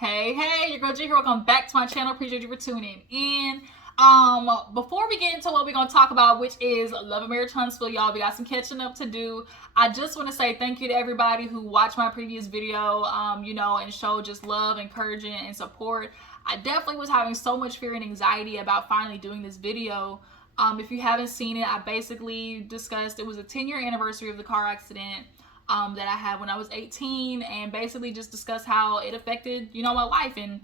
Hey, your girl G here. Welcome back to my channel. Appreciate you for tuning in. Before we get into what we're gonna talk about, which is Love and Marriage Huntsville, y'all, we got some catching up to do. I just want to say thank you to everybody who watched my previous video, and showed just love, encouragement, and support. I definitely was having so much fear and anxiety about finally doing this video. If you haven't seen it, I basically discussed, it was a 10-year anniversary of the car accident that I had when I was 18, and basically just discuss how it affected, my life, and,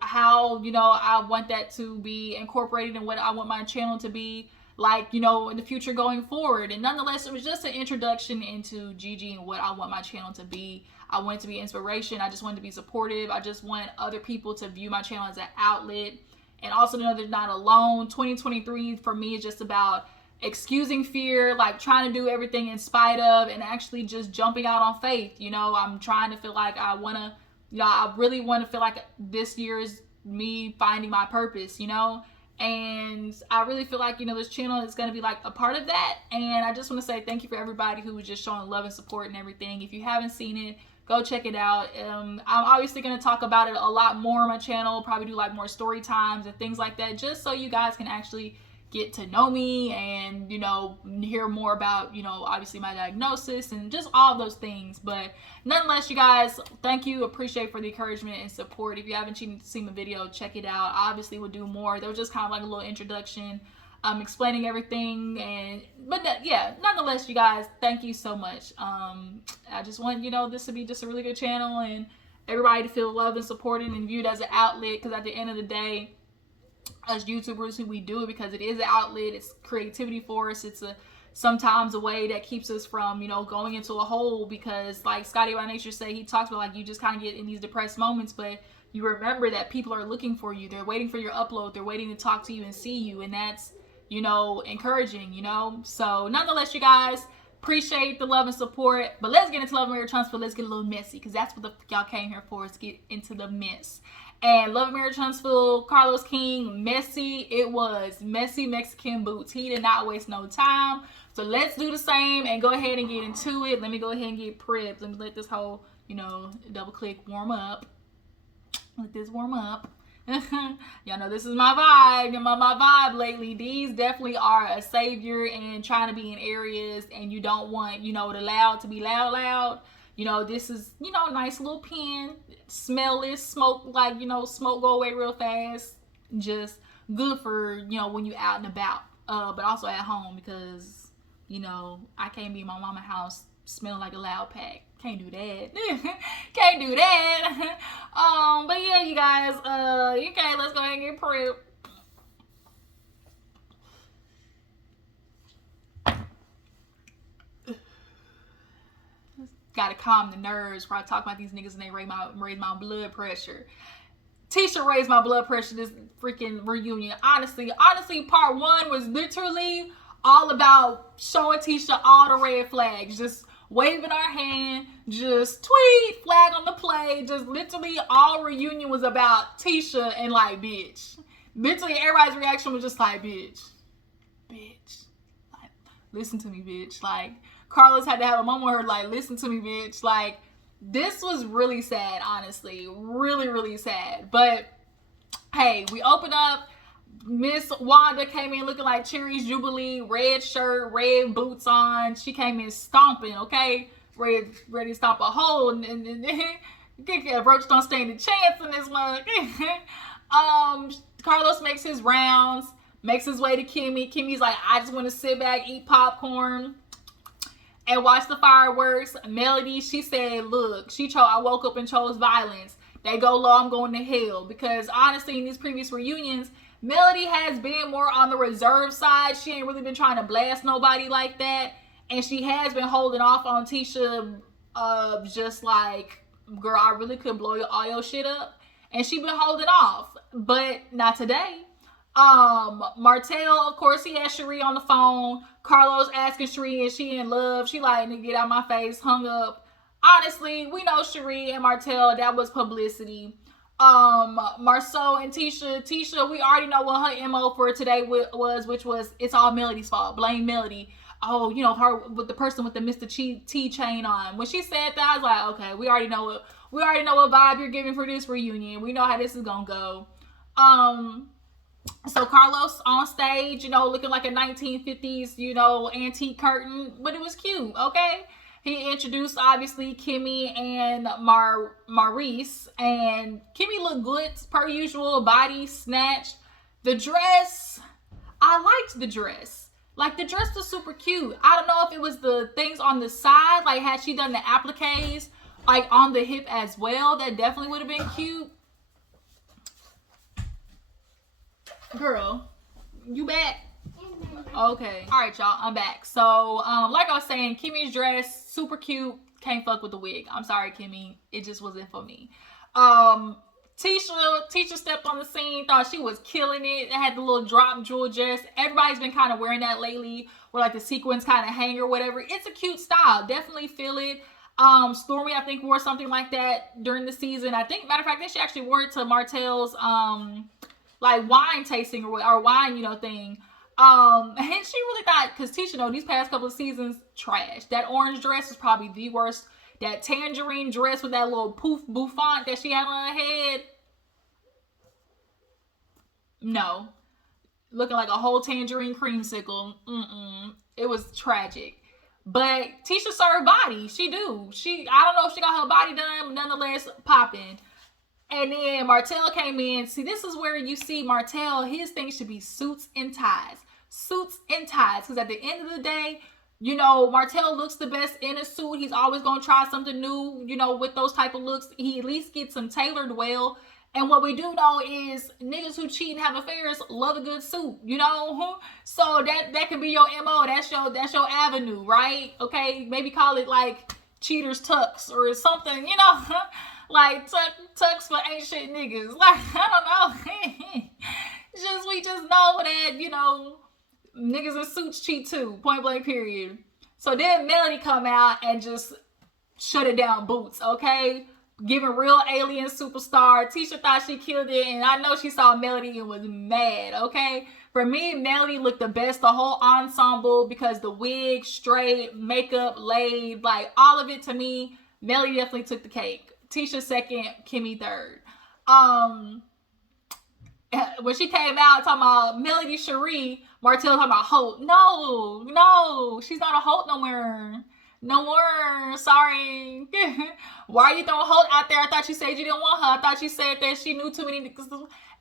how, I want that to be incorporated in what I want my channel to be like, in the future going forward. And nonetheless, it was just an introduction into Gigi and what I want my channel to be. I want it to be inspiration. I just want it to be supportive. I just want other people to view my channel as an outlet, and also know they're not alone. 2023 for me is just about excusing fear, like trying to do everything in spite of, and actually just jumping out on faith. I'm trying to feel like I really want to feel like this year is me finding my purpose, and I really feel like, this channel is going to be like a part of that. And I just want to say thank you for everybody who was just showing love and support and everything. If you haven't seen it, go check it out. I'm obviously going to talk about it a lot more on my channel, probably do like more story times and things like that, just so you guys can actually get to know me and, hear more about, obviously my diagnosis and just all of those things. But nonetheless, you guys, thank you. Appreciate for the encouragement and support. If you haven't seen the video, check it out. I obviously will do more. That was just kind of like a little introduction, explaining everything. But nonetheless, you guys, thank you so much. I just want, this to be just a really good channel, and everybody to feel loved and supported and viewed as an outlet, because at the end of the day, as YouTubers, we do it because it is an outlet. It's creativity for us. It's sometimes a way that keeps us from, going into a hole, because like Scotty by Nature say, he talks about like you just kind of get in these depressed moments, but you remember that people are looking for you. They're waiting for your upload. They're waiting to talk to you and see you. And that's, encouraging, So nonetheless, you guys, appreciate the love and support. But let's get into Love and Marriage Huntsville. Let's get a little messy, because that's what y'all came here for, is to get into the mess. And Love and Marriage Huntsville, Carlos King, messy. It was messy Mexican boots. He did not waste no time. So let's do the same and go ahead and get into it. Let me go ahead and get prepped. Let me let this whole, double click warm up. Let this warm up. Y'all know this is my vibe. My vibe lately. These definitely are a savior in trying to be in areas, and you don't want, the loud to be loud. This is, a nice little pen, smellless, smoke, like, smoke go away real fast. Just good for, when you out and about, but also at home, because, I can't be in my mama's house smelling like a loud pack. Can't do that. Can't do that. But yeah, you guys, okay, let's go ahead and get prepped. Gotta calm the nerves where I talk about these niggas and they raise my blood pressure. Tisha raised my blood pressure this freaking reunion. Honestly, part one was literally all about showing Tisha all the red flags. Just waving our hand, just tweet, flag on the play. Just literally all reunion was about Tisha and like, bitch. Literally everybody's reaction was just like, bitch. Like, listen to me, bitch. Like, Carlos had to have a moment with her, like, listen to me, bitch. Like, this was really sad, honestly. Really, really sad. But, hey, we opened up. Miss Wanda came in looking like Cherry's Jubilee. Red shirt, red boots on. She came in stomping, okay? Ready to stomp a hole. And Roach don't stand a chance in this one. Carlos makes his rounds. Makes his way to Kimmy. Kimmy's like, I just want to sit back, eat popcorn, and watch the fireworks. Melody, she said, look, I woke up and chose violence. They go low, I'm going to hell. Because honestly, in these previous reunions, Melody has been more on the reserve side. She ain't really been trying to blast nobody like that. And she has been holding off on Tisha, just like, girl, I really could blow all your shit up. And she been holding off. But not today. Martell, of course, he had Cherie on the phone. Carlos asking Cherie, is she in love? She like, nigga, get out my face, hung up. Honestly, we know Cherie and Martell, that was publicity. Marsau and Tisha, we already know what her MO for today was, which was, it's all Melody's fault. Blame Melody. oh, you know, her with the person with the Mr. T chain on. When she said that, I was like, okay, we already know what vibe you're giving for this reunion. We know how this is gonna go. So Carlos on stage, you know, looking like a 1950s, you know, antique curtain, but it was cute, okay? He introduced, obviously, Kimmy and Maurice, and Kimmy looked good, per usual, body snatched. The dress, I liked the dress. Like, the dress was super cute. I don't know if it was the things on the side, like, had she done the appliques, like, on the hip as well, that definitely would have been cute. Girl, you back? Okay. All right, y'all. I'm back. So, like I was saying, Kimmy's dress, super cute. Can't fuck with the wig. I'm sorry, Kimmy. It just wasn't for me. Tisha stepped on the scene. Thought she was killing it. It had the little drop jewel dress. Everybody's been kind of wearing that lately, where like the sequins kind of hang or whatever. It's a cute style. Definitely feel it. Stormy, I think, wore something like that during the season. I think, matter of fact, she actually wore it to Martell's like wine tasting or wine, you know, thing. And she really thought, because Tisha, know, these past couple of seasons, trash. That orange dress is probably the worst. That tangerine dress with that little poof bouffant that she had on her head. No. Looking like a whole tangerine creamsicle. It was tragic. But Tisha served body. She do. I don't know if she got her body done, but nonetheless, popping. And then Martell came in. See, this is where you see Martell, his thing should be suits and ties. Suits and ties. Because at the end of the day, you know, Martell looks the best in a suit. He's always going to try something new, you know, with those type of looks. He at least gets them tailored well. And what we do know is niggas who cheat and have affairs love a good suit, you know? So that can be your MO. That's your avenue, right? Okay, maybe call it like cheaters tux or something, you know? Like tux for ain't shit niggas. Like, I don't know. We just know that, you know, niggas in suits cheat too. Point blank period. So then Melody come out and just shut it down boots, okay? Giving real alien superstar. Tisha thought she killed it, and I know she saw Melody and was mad, okay? For me, Melody looked the best, the whole ensemble, because the wig, straight, makeup, laid, like all of it to me, Melody definitely took the cake. Tisha second, Kimmy third. When she came out talking about Melody Cherie, Martell talking about Holt. No, she's not a Holt no more. No more. Sorry. Why are you throwing Holt out there? I thought you said you didn't want her. I thought you said that she knew too many niggas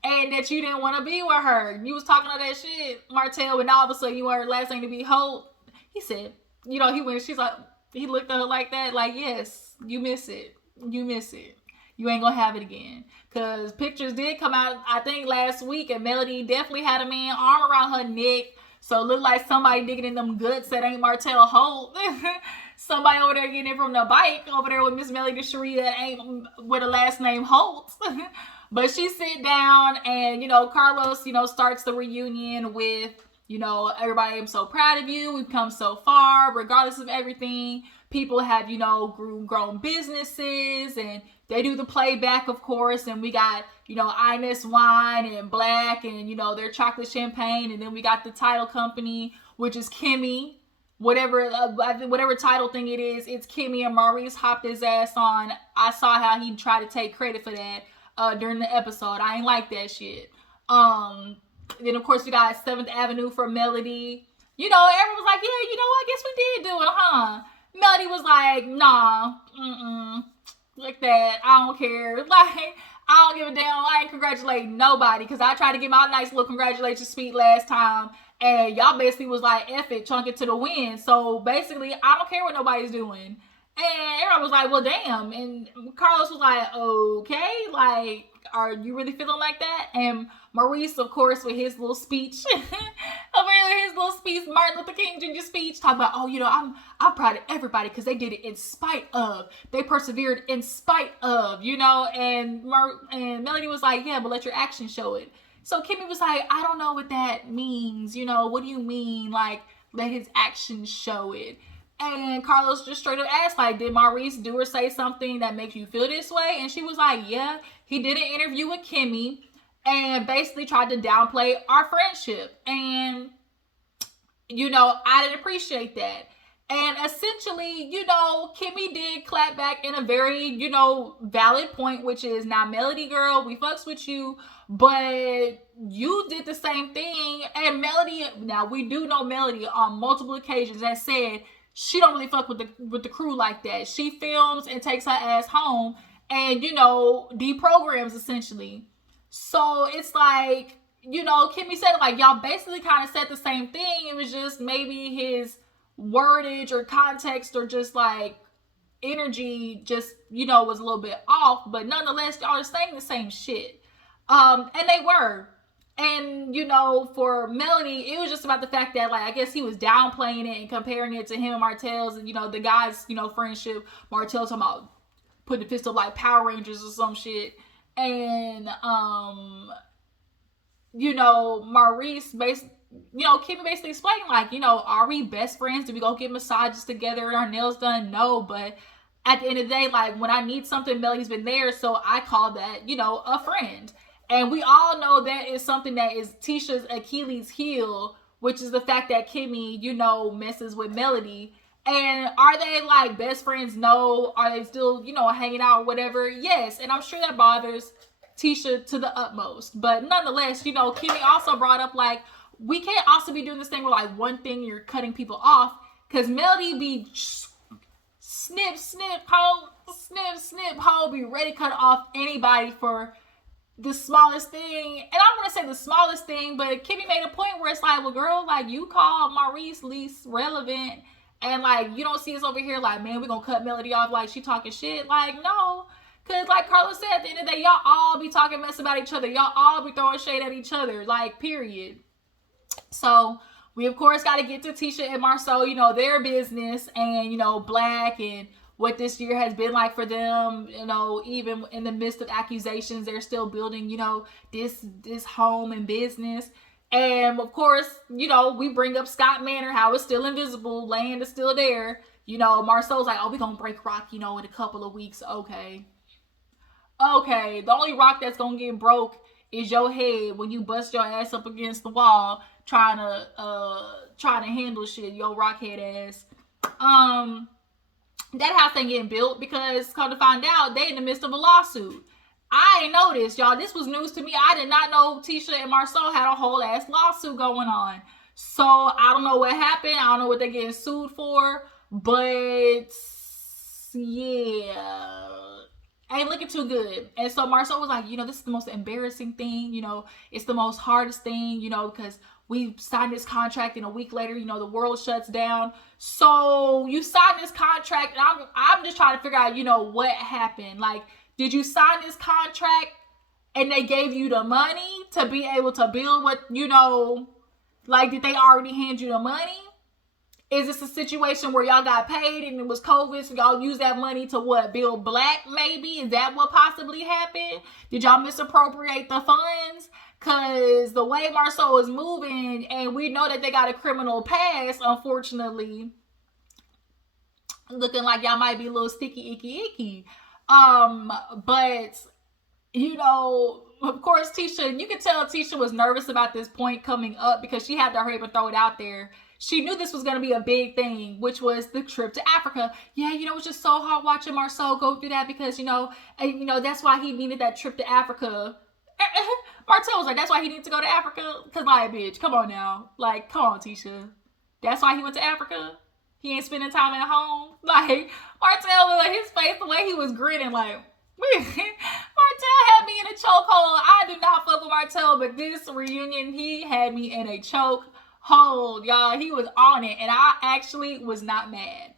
and that you didn't want to be with her. You was talking all that shit, Martell, but now all of a sudden you want her last name to be Holt. He said, you know, she's like, he looked at her like that, like, yes, you miss it. You miss it. You ain't gonna have it again. Because pictures did come out, I think, last week, and Melody definitely had a man arm around her neck. So it looked like somebody digging in them guts that ain't Martell Holt. Somebody over there getting it from the bike over there with Miss Melody Cherie that ain't with a last name Holt. But she sit down and, you know, Carlos, you know, starts the reunion with, you know, everybody, I'm so proud of you. We've come so far, regardless of everything. People have, you know, grown businesses, and they do the playback, of course. And we got, you know, Ines Wine and Black and, you know, their chocolate champagne. And then we got the title company, which is Kimmy. Whatever title thing it is, it's Kimmy, and Maurice hopped his ass on. I saw how he tried to take credit for that during the episode. I ain't like that shit. Then, of course, we got 7th Avenue for Melody. You know, everyone was like, yeah, you know, I guess we did do it, huh? Melody was like, nah, like that. I don't care. Like, I don't give a damn. I ain't congratulating nobody, because I tried to get my nice little congratulations speech last time, and y'all basically was like, F it, chunk it to the wind. So basically, I don't care what nobody's doing. And everyone was like, well, damn. And Carlos was like, okay, like, are you really feeling like that? And Maurice, of course, with his little speech, Martin Luther King Jr. speech, talking about, oh, you know, I'm proud of everybody because they did it in spite of, they persevered in spite of, you know. And Melody was like, yeah, but let your actions show it. So Kimmy was like, I don't know what that means, you know. What do you mean, like, let his actions show it? And Carlos just straight up asked, like, did Maurice do or say something that makes you feel this way? And she was like, yeah, he did an interview with Kimmy and basically tried to downplay our friendship. And You know, I didn't appreciate that. And essentially, you know, Kimmy did clap back in a very, you know, valid point, which is, now, Melody girl, we fucks with you, but you did the same thing. And Melody, now we do know Melody on multiple occasions has said she don't really fuck with the crew like that. She films and takes her ass home and, you know, deprograms essentially. So it's like, you know, Kimmy said, like, y'all basically kind of said the same thing. It was just maybe his wordage or context or just like energy just, you know, was a little bit off, but nonetheless y'all are saying the same shit. And they were. And, you know, for Melody, it was just about the fact that, like, I guess he was downplaying it and comparing it to him and Martell's and, you know, the guys, you know, friendship. Martell talking about putting the fist up like Power Rangers or some shit. And you know, Maurice you know, Kimmy basically explained, like, you know, are we best friends? Do we go get massages together and our nails done? No, but at the end of the day, like, when I need something, Melody's been there, so I call that, you know, a friend. And we all know that is something that is Tisha's Achilles heel, which is the fact that Kimmy, you know, messes with Melody. And are they like best friends? No. Are they still, you know, hanging out or whatever? Yes. And I'm sure that bothers Tisha to the utmost. But nonetheless, you know, Kimmy also brought up, like, we can't also be doing this thing where, like, one thing you're cutting people off, because Melody be snip, ho, be ready to cut off anybody for the smallest thing. And I don't want to say the smallest thing, but Kimmy made a point where it's like, well, girl, like, you call Maurice least relevant, and, like, you don't see us over here like, man, we're gonna cut Melody off like she talking shit. Like, no. Because, like Carlos said, at the end of the day, y'all all be talking mess about each other. Y'all all be throwing shade at each other. Like, period. So, we, of course, got to get to Tisha and Marsau, you know, their business and, you know, Black and what this year has been like for them. You know, even in the midst of accusations, they're still building, you know, this home and business. And, of course, you know, we bring up Scott Manor, how it's still invisible. Land is still there. You know, Marsau's like, oh, we're going to break rock, you know, in a couple of weeks. Okay. The only rock that's going to get broke is your head when you bust your ass up against the wall trying to handle shit, your rockhead ass. That house ain't getting built because, come to find out, they in the midst of a lawsuit. I ain't know this, y'all. This was news to me. I did not know Tisha and Marsau had a whole ass lawsuit going on. So I don't know what happened. I don't know what they're getting sued for, but yeah, ain't looking too good. And so Marsau was like, you know, this is the most embarrassing thing. You know, it's the most hardest thing, you know, because we signed this contract and a week later, you know, the world shuts down. So you signed this contract, and I'm just trying to figure out, you know, what happened. Like, did you sign this contract and they gave you the money to be able to build what, you know, like, did they already hand you the money? Is this a situation where y'all got paid and it was COVID, so y'all use that money to what, build Black maybe? Is that what possibly happened? Did y'all misappropriate the funds? Because the way Marsau is moving, and we know that they got a criminal past, unfortunately, looking like y'all might be a little sticky, icky. But, you know, of course, Tisha, you can tell Tisha was nervous about this point coming up because she had to hurry up and throw it out there. She knew this was going to be a big thing, which was the trip to Africa. Yeah, you know, it was just so hard watching Marsau go through that because, you know, that's why he needed that trip to Africa. Martell was like, that's why he needed to go to Africa? Because, like, bitch, come on now. Like, come on, Tisha. That's why he went to Africa? He ain't spending time at home? Like, Martell, like, his face, the way he was grinning, like, Martell had me in a chokehold. I do not fuck with Martell, but this reunion, he had me in a chokehold, y'all. He was on it, and I actually was not mad.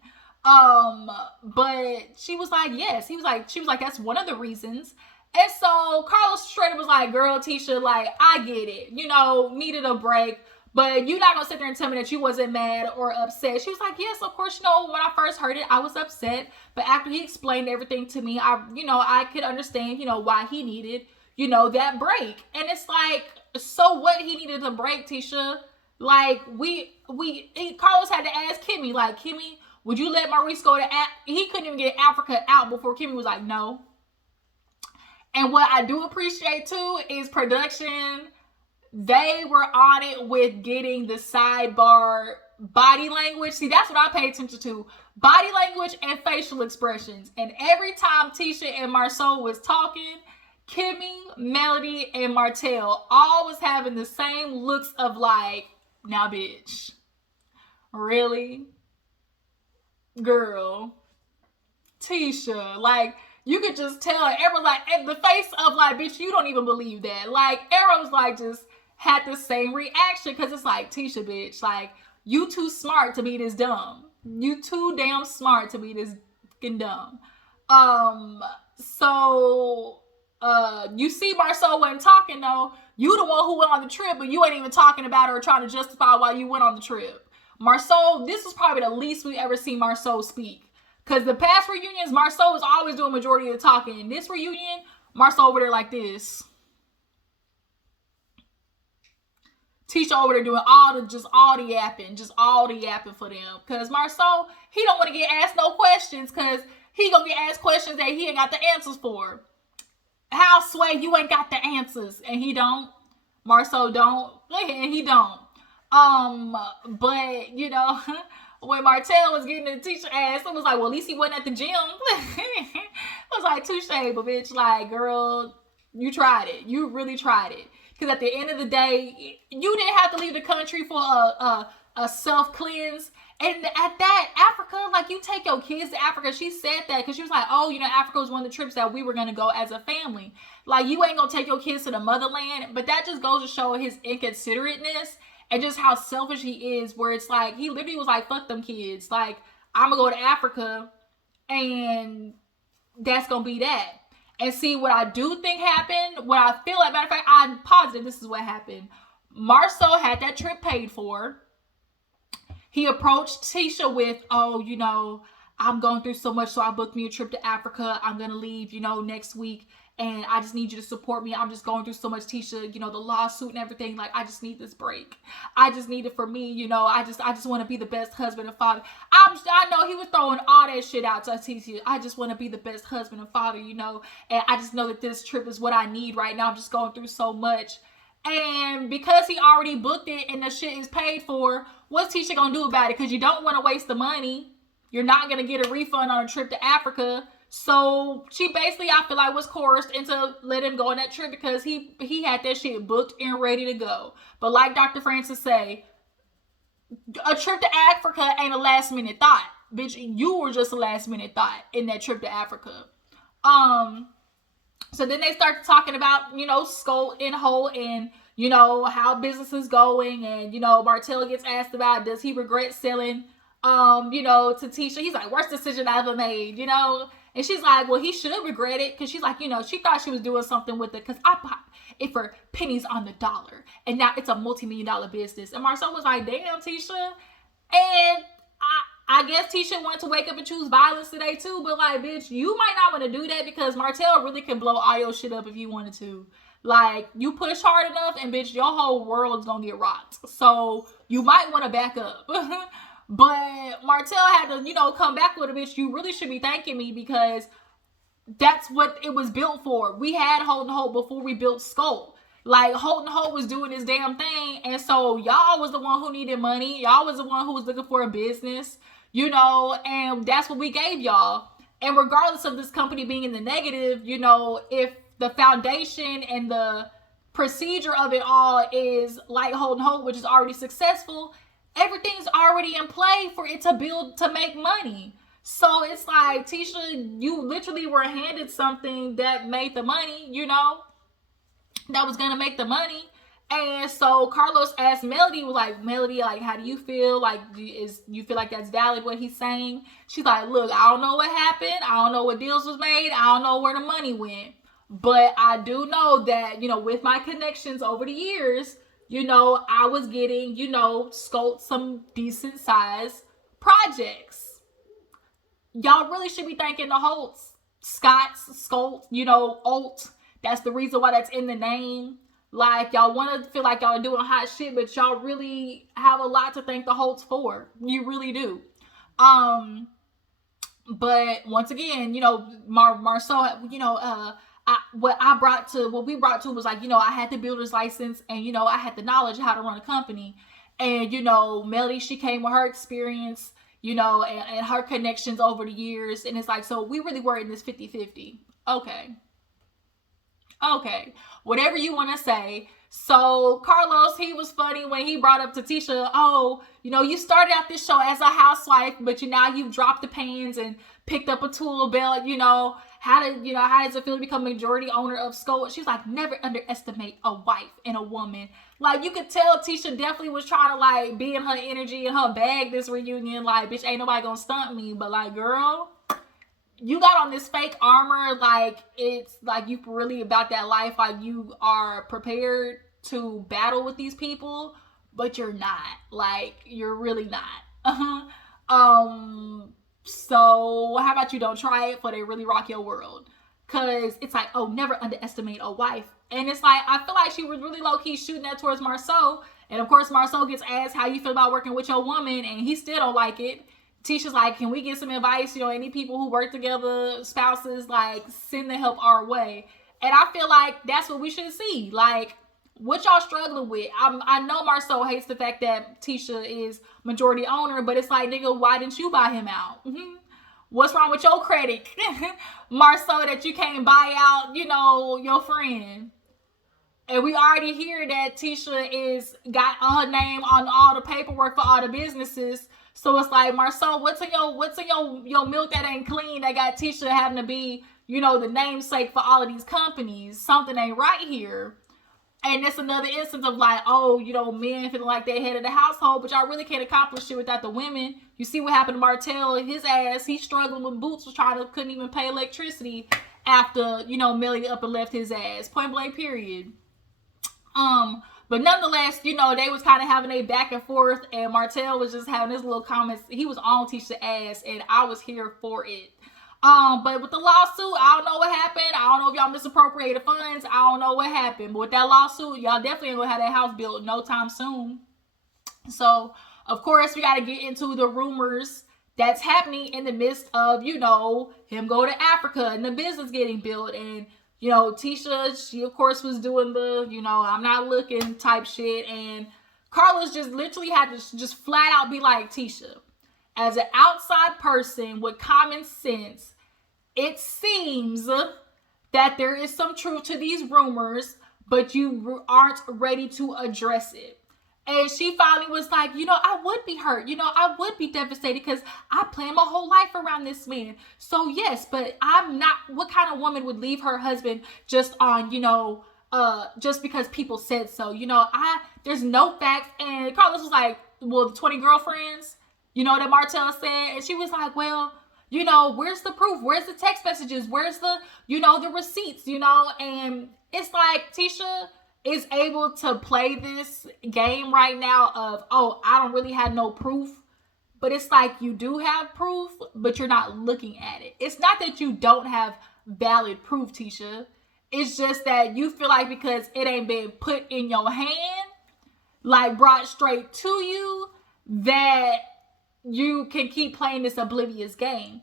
But she was like, yes. She was like, that's one of the reasons. And so Carlos straight up was like, girl, Tisha, like, I get it. You know, needed a break. But you're not going to sit there and tell me that you wasn't mad or upset. She was like, yes, of course, you know, when I first heard it, I was upset. But after he explained everything to me, I could understand, you know, why he needed, you know, that break. And it's like, so what he needed a break, Tisha? Like, Carlos had to ask Kimmy, like, Kimmy, would you let Maurice go to, he couldn't even get Africa out before Kimmy was like, no. And what I do appreciate, too, is production they were on it with getting the sidebar body language. See, that's what I pay attention to. Body language and facial expressions. And every time Tisha and Marsau was talking, Kimmy, Melody, and Martell all was having the same looks of like, now bitch. Really? Girl. Tisha. Like, you could just tell. Everyone like, the face of like, bitch, you don't even believe that. Like, Arrow's like just had the same reaction because it's like, Tisha, bitch, like, you too smart to be this dumb. You too damn smart to be this fucking dumb. So you see Marsau wasn't talking though. You the one who went on the trip, but you ain't even talking about her or trying to justify why you went on the trip. Marsau, this is probably the least we ever seen Marsau speak. Because the past reunions, Marsau was always doing majority of the talking. In this reunion, Marsau over there like this. Tisha over there doing all the yapping for them. Because Marsau, he don't want to get asked no questions because he gonna get asked questions that he ain't got the answers for. How, Sway, you ain't got the answers? And he don't. Marsau don't. And he don't. But, you know, when Martell was getting the Tisha ass, it was like, well, at least he wasn't at the gym. It was like, touche, but bitch, like, girl, you tried it. You really tried it. Because at the end of the day, you didn't have to leave the country for a self-cleanse. And at that, Africa, like, you take your kids to Africa. She said that because she was like, oh, you know, Africa was one of the trips that we were going to go as a family. Like, you ain't going to take your kids to the motherland. But that just goes to show his inconsiderateness and just how selfish he is, where it's like, he literally was like, fuck them kids. Like, I'm going to go to Africa, and that's going to be that. And see, what I do think happened, what I feel like, matter of fact, I'm positive this is what happened. Marsau had that trip paid for. He approached Tisha with, oh, you know, I'm going through so much, so I booked me a trip to Africa. I'm going to leave, you know, next week, and I just need you to support me. I'm just going through so much, Tisha, you know, the lawsuit and everything. Like, I just need this break. I just need it for me, you know. I just want to be the best husband and father. I know he was throwing all that shit out to Tisha. I just want to be the best husband and father, you know. And I just know that this trip is what I need right now. I'm just going through so much. And because he already booked it and the shit is paid for, what's Tisha gonna do about it? Because you don't want to waste the money. You're not gonna get a refund on a trip to Africa. So she basically, I feel like, was coerced into letting him go on that trip because he had that shit booked and ready to go. But like Dr. Francis say, a trip to Africa ain't a last minute thought. Bitch, you were just a last minute thought in that trip to Africa. So then they start talking about, you know, Skull and Holt and, you know, how business is going. And, you know, Martell gets asked about, does he regret selling, you know, to Tisha? He's like, worst decision I ever made, you know? And she's like, well, he should regret it. Because she's like, you know, she thought she was doing something with it. Because I bought it for pennies on the dollar. And now it's a multi-million-dollar business. And Marsau was like, damn, Tisha. And I guess Tisha wanted to wake up and choose violence today too, but like, bitch, you might not want to do that because Martell really can blow all your shit up if you wanted to. Like, you push hard enough and bitch, your whole world's gonna get rocked. So you might want to back up. But Martell had to, you know, come back with a bitch. You really should be thanking me because that's what it was built for. We had Holt and Holt before we built Skull. Like, Holt and Holt was doing this damn thing. And so y'all was the one who needed money. Y'all was the one who was looking for a business. You know, and that's what we gave y'all. And regardless of this company being in the negative, you know, if the foundation and the procedure of it all is like Holt and Holt, which is already successful, everything's already in play for it to build, to make money. So it's like, Tisha, you literally were handed something that made the money, you know, that was going to make the money. And so Carlos asked Melody, was like, Melody, like, how do you feel? Like, you feel like that's valid what he's saying? She's like, look, I don't know what happened. I don't know what deals was made. I don't know where the money went. But I do know that, you know, with my connections over the years, you know, I was getting, you know, sculpt some decent size projects. Y'all really should be thanking the Holtz, Scotts, Sculpt, you know, Alt. That's the reason why that's in the name. Like, y'all want to feel like y'all are doing hot shit, but y'all really have a lot to thank the Holtz for. You really do. But once again, you know, Marsau, you know, what we brought to was like, I had the builder's license, and I had the knowledge of how to run a company. And Melody, she came with her experience, and her connections over the years. And it's like, so we really were in this 50-50. Okay, whatever you want to say. So Carlos, he was funny when he brought up to Tisha, oh, you started out this show as a housewife, but now you've dropped the pans and picked up a tool belt. How does it feel to become majority owner of Skoal? She's like, never underestimate a wife and a woman. Like, you could tell Tisha definitely was trying to like be in her energy and her bag this reunion. Like, bitch, ain't nobody gonna stunt me. But like, girl, you got on this fake armor. Like, it's like you really about that life. Like, you are prepared to battle with these people, but you're not. Like, you're really not. So how about you don't try it before they really rock your world? Cause it's like, oh, never underestimate a wife. And it's like, I feel like she was really low-key shooting that towards Marsau. And of course, Marsau gets asked how you feel about working with your woman, and he still don't like it. Tisha's like, can we get some advice? Any people who work together, spouses, like, send the help our way. And I feel like that's what we should see. Like, what y'all struggling with? I know Marsau hates the fact that Tisha is majority owner, but it's like, nigga, why didn't you buy him out? What's wrong with your credit, Marsau, that you can't buy out, your friend? And we already hear that Tisha is got her name on all the paperwork for all the businesses. So it's like, Marsau, what's in your milk that ain't clean that got Tisha having to be, the namesake for all of these companies? Something ain't right here. And that's another instance of like, oh, men feeling like they're head of the household, but y'all really can't accomplish shit without the women. You see what happened to Martell, his ass, he struggling with boots, couldn't even pay electricity after, Melly up and left his ass. Point blank period. But nonetheless, they was kind of having a back and forth, and Martell was just having his little comments. He was on Tisha's ass, and I was here for it. But with the lawsuit, I don't know what happened. I don't know if y'all misappropriated funds. I don't know what happened. But with that lawsuit, y'all definitely ain't gonna have that house built no time soon. So, of course, we got to get into the rumors that's happening in the midst of, him go to Africa and the business getting built. And, Tisha, she, of course, was doing the, I'm not looking type shit. And Carlos just literally had to just flat out be like, Tisha, as an outside person with common sense, it seems that there is some truth to these rumors, but you aren't ready to address it. And she finally was like, I would be hurt. I would be devastated because I planned my whole life around this man. So yes, but I'm not, what kind of woman would leave her husband just on, just because people said so? There's no facts. And Carlos was like, well, the 20 girlfriends, that Martell said. And she was like, well, where's the proof? Where's the text messages? Where's the, the receipts, and it's like Tisha is able to play this game right now of, oh, I don't really have no proof. But it's like, you do have proof, but you're not looking at it. It's not that you don't have valid proof, Tisha. It's just that you feel like because it ain't been put in your hand, like brought straight to you, that you can keep playing this oblivious game.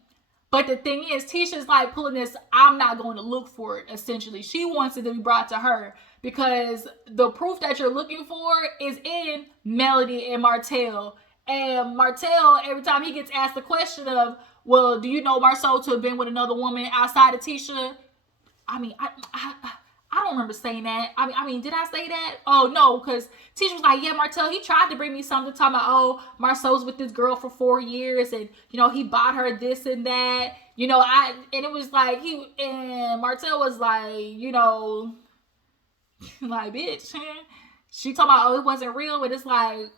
But the thing is, Tisha's like pulling this, I'm not going to look for it, essentially. She wants it to be brought to her because the proof that you're looking for is in Melody and Martell. And Martell, every time he gets asked the question of, well, do you know Marsau to have been with another woman outside of Tisha? I mean, I don't remember saying that. I mean, did I say that? Oh, no, because Tisha was like, yeah, Martell, he tried to bring me something talking about, oh, Marsau's with this girl for 4 years, and, he bought her this and that, and it was like, and Martell was like, like, bitch, she talking about, oh, it wasn't real, but it's like,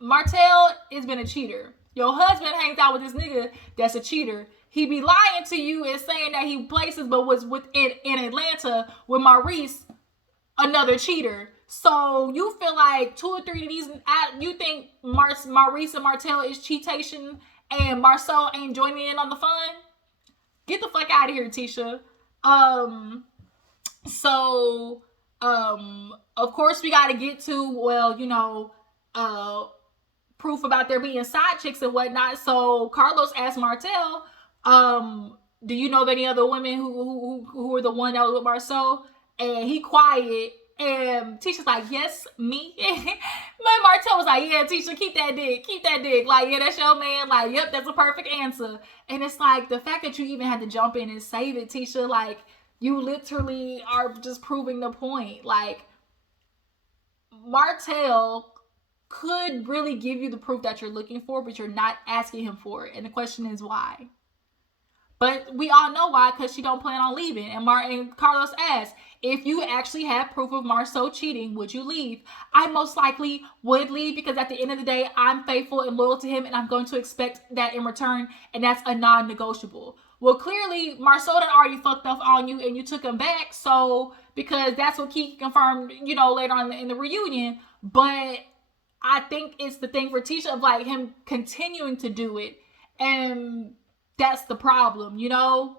Martell has been a cheater. Your husband hangs out with this nigga that's a cheater. He be lying to you and saying that he places, but was in Atlanta with Maurice, another cheater. So you feel like 2 or 3 of these, you think Maurice and Martell is cheatation and Marsau ain't joining in on the fun? Get the fuck out of here, Tisha. Of course we got to get to, well, proof about there being side chicks and whatnot. So Carlos asked Martell, do you know of any other women who were the one that was with Marsau? And he quiet. And Tisha's like, yes, me. But Martell was like, yeah, Tisha, keep that dick. Like, yeah, that's your man. Like, yep, that's a perfect answer. And it's like, the fact that you even had to jump in and save it, Tisha, like, you literally are just proving the point. Like, Martell could really give you the proof that you're looking for, but you're not asking him for it. And the question is why? But we all know why, because she don't plan on leaving. And Carlos asked, if you actually had proof of Marsau cheating, would you leave? I most likely would leave, because at the end of the day, I'm faithful and loyal to him, and I'm going to expect that in return, and that's a non-negotiable. Well, clearly, Marsau had already fucked up on you, and you took him back, so, because that's what Kiki confirmed, you know, later on in the reunion. But I think it's the thing for Tisha of, like, him continuing to do it, and that's the problem, you know?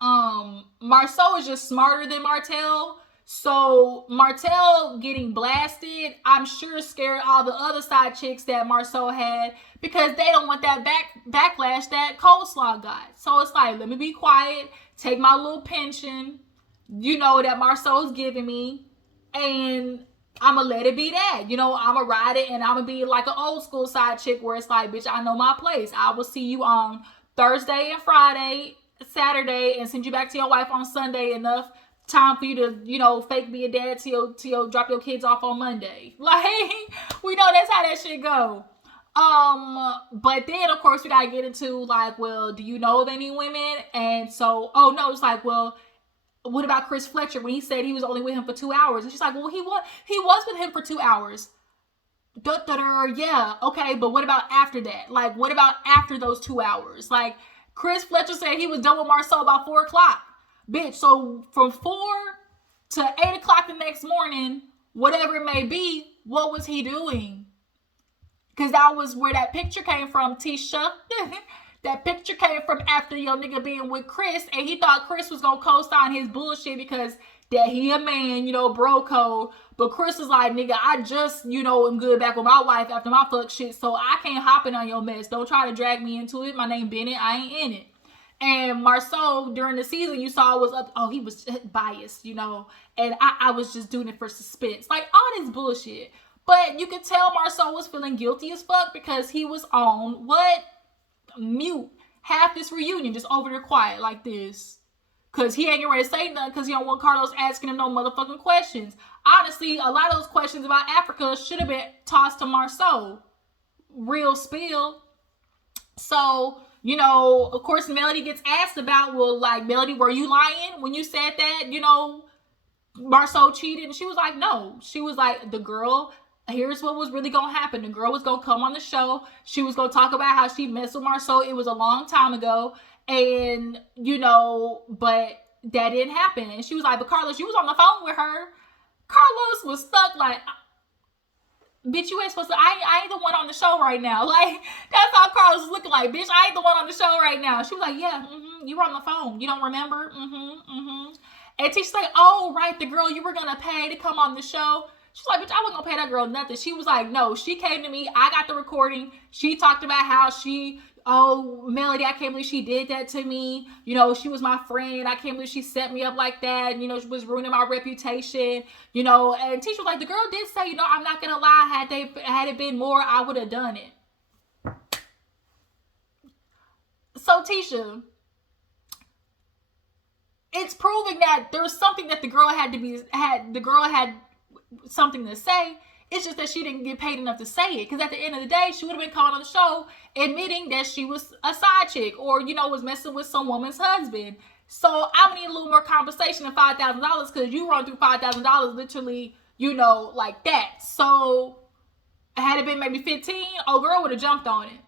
Marsau is just smarter than Martell. So Martell getting blasted, I'm sure scared all the other side chicks that Marsau had, because they don't want that backlash that Coleslaw got. So it's like, let me be quiet, take my little pension, you know, that Marsau's giving me, and I'ma let it be that. You know, I'ma ride it, and I'ma be like an old school side chick where it's like, bitch, I know my place. I will see you on Thursday and Friday, Saturday, and send you back to your wife on Sunday. Enough time for you to, you know, fake be a dad till drop your kids off on Monday. Like, we know that's how that shit go. But then of course we gotta get into like, well, do you know of any women? And so, oh no, it's like, well, what about Chris Fletcher when he said he was only with him for 2 hours? And she's like, well, he was with him for 2 hours. Yeah, okay, but what about after that? Like, what about after those 2 hours? Like, Chris Fletcher said he was done with Marsau about 4 o'clock. Bitch, so from 4 to 8 o'clock the next morning, whatever it may be, what was he doing? Because that was where that picture came from, Tisha. That picture came from after your nigga being with Chris, and he thought Chris was gonna co-sign his bullshit because that he a man, you know, bro code. But Chris was like, nigga, I just, you know, am good back with my wife after my fuck shit, so I can't hop in on your mess. Don't try to drag me into it. My name Bennett. I ain't in it. And Marsau, during the season, you saw was up, oh, he was biased, you know, and I was just doing it for suspense. Like, all this bullshit. But you could tell Marsau was feeling guilty as fuck because he was on, what? Mute. Half this reunion, just over there quiet like this. Because he ain't ready to say nothing because he don't want Carlos asking him no motherfucking questions. Honestly, a lot of those questions about Africa should have been tossed to Marsau. Real spill. So, you know, of course, Melody gets asked about, well, like, Melody, were you lying when you said that, you know, Marsau cheated? And she was like, no. She was like, the girl, here's what was really going to happen. The girl was going to come on the show. She was going to talk about how she messed with Marsau. It was a long time ago. And, you know, but that didn't happen. And she was like, but Carlos, you was on the phone with her. Carlos was stuck like, bitch, you ain't supposed to, I ain't the one on the show right now. Like, that's how Carlos was looking like, bitch, I ain't the one on the show right now. She was like, yeah, you were on the phone. You don't remember? And Tisha's like, oh, right, the girl you were going to pay to come on the show. She's like, bitch, I wasn't going to pay that girl nothing. She was like, no, she came to me. I got the recording. She talked about how she, oh, Melody, I can't believe she did that to me. You know, she was my friend. I can't believe she set me up like that. You know, she was ruining my reputation. You know, and Tisha was like, the girl did say, you know, I'm not going to lie. Had it been more, I would have done it. So, Tisha, it's proving that there was something that the girl had something to say. It's just that she didn't get paid enough to say it. Because at the end of the day, she would have been caught on the show admitting that she was a side chick or, you know, was messing with some woman's husband. So I'm going to need a little more compensation than $5,000 because you run through $5,000 literally, you know, like that. So had it been maybe 15, old girl would have jumped on it.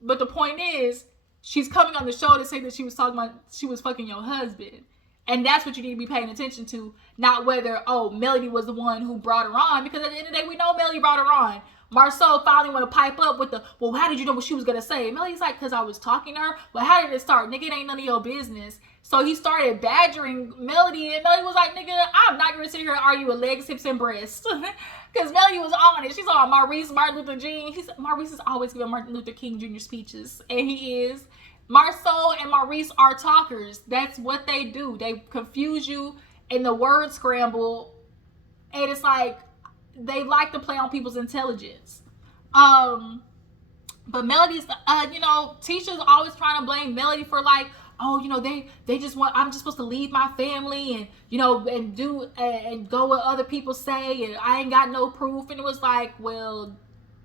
But the point is, she's coming on the show to say that she was talking about she was fucking your husband. And that's what you need to be paying attention to, not whether, oh, Melody was the one who brought her on, because at the end of the day, we know Melody brought her on. Marsau finally want to pipe up with the, well, how did you know what she was going to say? Melody's like, because I was talking to her. Well, how did it start? Nigga, it ain't none of your business. So he started badgering Melody, and Melody was like, nigga, I'm not going to sit here and argue with legs, hips, and breasts. Because Melody was on it. She's on Martin Luther King. Maurice is always giving Martin Luther King Jr. speeches, and he is. Marsau and Maurice are talkers. That's what they do. They confuse you in the word scramble, and it's like they like to play on people's intelligence. But Melody's, Tisha's always trying to blame Melody for like, oh, they just want, I'm just supposed to leave my family and, and do, and go what other people say, and I ain't got no proof. And it was like, well,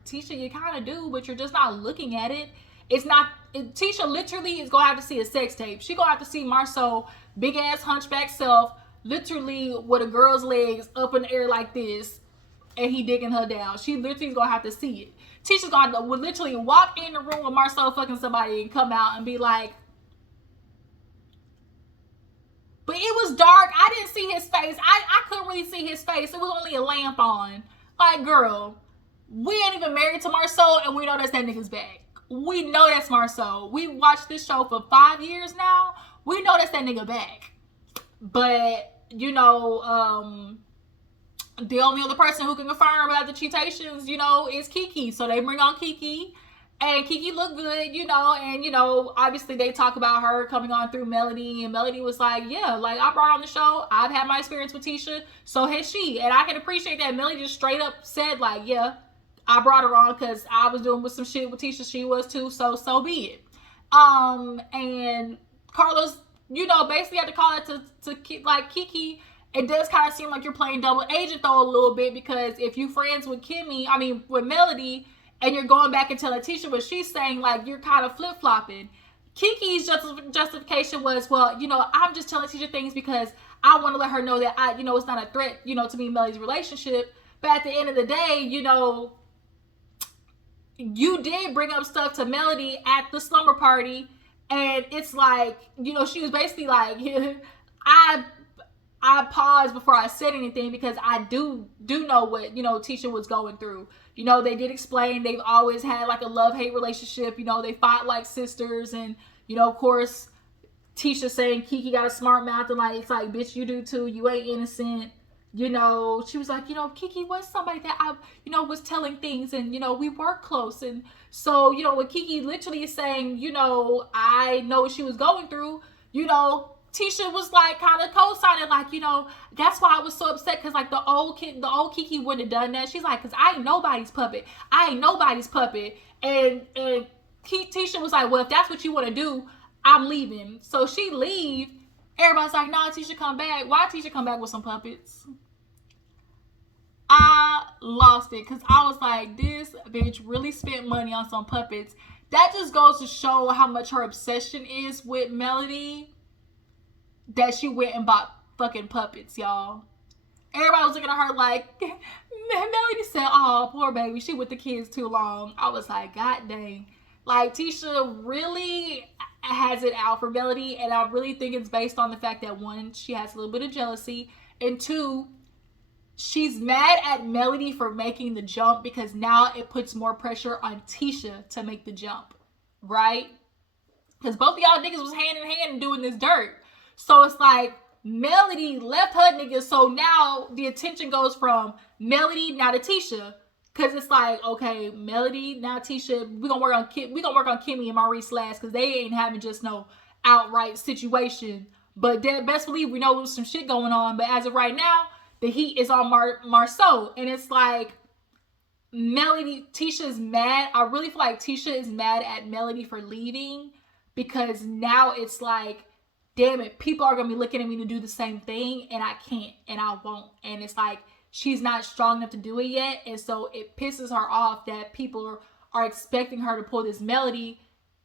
Tisha, you kind of do, but you're just not looking at it. Tisha literally is going to have to see a sex tape. She going to have to see Marsau, big ass hunchback self, literally with a girl's legs up in the air like this, and he digging her down. She literally is going to have to see it. Tisha's going to literally walk in the room with Marsau fucking somebody and come out and be like, but it was dark. I didn't see his face. I couldn't really see his face. It was only a lamp on. Like, girl, we ain't even married to Marsau, and we know that's that nigga's back. We know that's Marsau. We watched this show for 5 years now. We know that's that nigga back. But, the only other person who can confirm about the cheatations, is Kiki. So they bring on Kiki, and Kiki looked good, and, obviously they talk about her coming on through Melody, and Melody was like, yeah, like, I brought on the show. I've had my experience with Tisha. So has she. And I can appreciate that Melody just straight up said, like, yeah, I brought her on because I was doing with some shit with Tisha. She was too. So be it. And Carlos, basically had to call it to like, Kiki, it does kind of seem like you're playing double agent though a little bit, because if you friends with with Melody, and you're going back and telling Tisha what she's saying, like, you're kind of flip-flopping. Kiki's justification was, well, I'm just telling Tisha things because I want to let her know that it's not a threat, to me and Melody's relationship. But at the end of the day, you did bring up stuff to Melody at the slumber party, and it's like, she was basically like, I paused before I said anything because I do know what, Tisha was going through. They did explain they've always had like a love-hate relationship. They fought like sisters, and, of course, Tisha saying Kiki got a smart mouth, and like, it's like, bitch, you do too. You ain't innocent. She was like, Kiki was somebody that I, was telling things, and, we were close. And so, when Kiki literally is saying, I know what she was going through, Tisha was like kind of co-signing, like, that's why I was so upset, because like the old Kiki wouldn't have done that. She's like, because I ain't nobody's puppet. And Tisha was like, well, if that's what you want to do, I'm leaving. So she leave. Everybody's like, nah, Tisha come back. Why Tisha come back with some puppets? I lost it, because I was like, this bitch really spent money on some puppets. That just goes to show how much her obsession is with Melody, that she went and bought fucking puppets, y'all. Everybody was looking at her like, Melody said, oh, poor baby, she with the kids too long. I was like, god dang. Like, Tisha really has it out for Melody, and I really think it's based on the fact that, one, she has a little bit of jealousy, and two, she's mad at Melody for making the jump, because now it puts more pressure on Tisha to make the jump, right? Because both of y'all niggas was hand in hand doing this dirt. So it's like, Melody left her nigga, so now the attention goes from Melody now to Tisha. Cause it's like, okay, Melody, now Tisha, we gonna work on Kimmy and Maurice last, cause they ain't having just no outright situation. But best believe we know there's some shit going on. But as of right now, the heat is on Marsau. And it's like, Tisha's mad. I really feel like Tisha is mad at Melody for leaving, because now it's like, damn it, people are going to be looking at me to do the same thing, and I can't, and I won't. And it's like, she's not strong enough to do it yet, and so it pisses her off that people are expecting her to pull this Melody,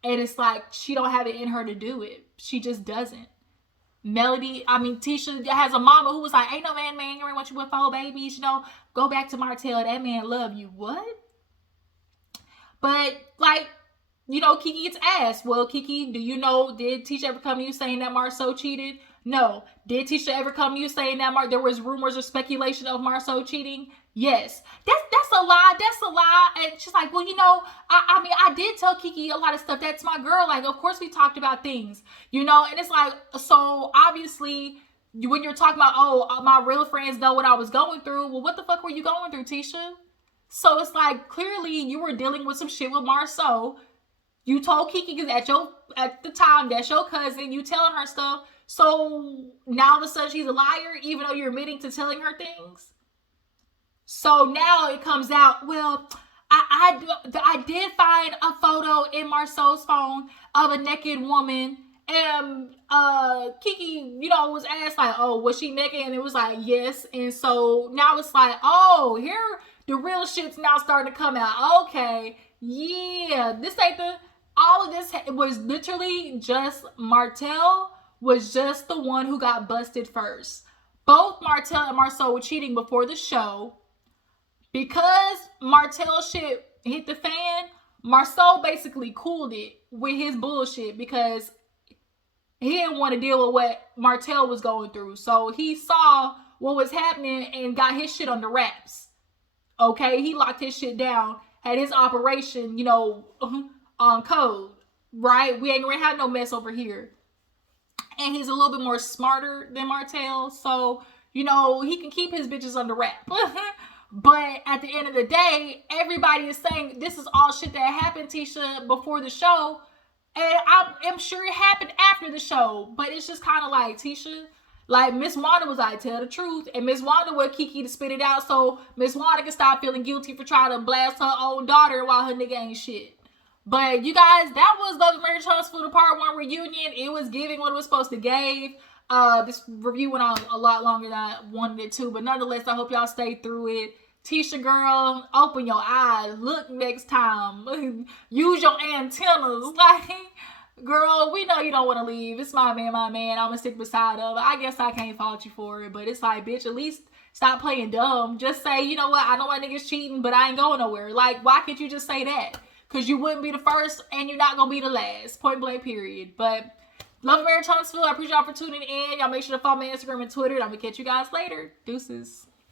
and it's like, she don't have it in her to do it. She just doesn't. Tisha has a mama who was like, ain't no man you want you with 4 babies, go back to Martell, that man love you. What? But, like, Kiki gets asked, well, Kiki, did Tisha ever come to you saying that Marsau cheated? No. Did Tisha ever come to you saying that there was rumors or speculation of Marsau cheating? Yes. That's a lie. That's a lie. And she's like, well, I did tell Kiki a lot of stuff. That's my girl. Like, of course we talked about things, and it's like, so obviously when you're talking about, oh, my real friends know what I was going through. Well, what the fuck were you going through, Tisha? So it's like, clearly you were dealing with some shit with Marsau. You told Kiki because at the time that's your cousin. You telling her stuff. So now all of a sudden she's a liar, even though you're admitting to telling her things. So now it comes out. Well, I did find a photo in Marsau's phone of a naked woman. And Kiki, was asked like, oh, was she naked? And it was like, yes. And so now it's like, oh, here the real shit's now starting to come out. Okay, yeah, this ain't all of this was literally just Martell was just the one who got busted first. Both Martell and Marsau were cheating before the show. Because Martell shit hit the fan, Marsau basically cooled it with his bullshit because he didn't want to deal with what Martell was going through. So he saw what was happening and got his shit on the wraps. Okay, he locked his shit down, had his operation, on code, right? We ain't gonna have no mess over here. And he's a little bit more smarter than Martell, so, he can keep his bitches under wrap. But at the end of the day, everybody is saying this is all shit that happened, Tisha, before the show. And I'm sure it happened after the show. But it's just kind of like, Tisha, like Miss Wanda was like, tell the truth. And Miss Wanda would Kiki to spit it out so Miss Wanda can stop feeling guilty for trying to blast her own daughter while her nigga ain't shit. But you guys, that was Love Marriage Huntsville, the part 1 reunion. It was giving what it was supposed to give. This review went on a lot longer than I wanted it to. But nonetheless, I hope y'all stay through it. Tisha, girl, open your eyes. Look next time. Use your antennas. Like, girl, we know you don't want to leave. It's my man. I'm going to stick beside him. I guess I can't fault you for it. But it's like, bitch, at least stop playing dumb. Just say, you know what? I know my nigga's cheating, but I ain't going nowhere. Like, why can't you just say that? Because you wouldn't be the first and you're not going to be the last. Point blank, period. But love Marriage Huntsville. I appreciate y'all for tuning in. Y'all make sure to follow me on Instagram and Twitter. And I'm going to catch you guys later. Deuces.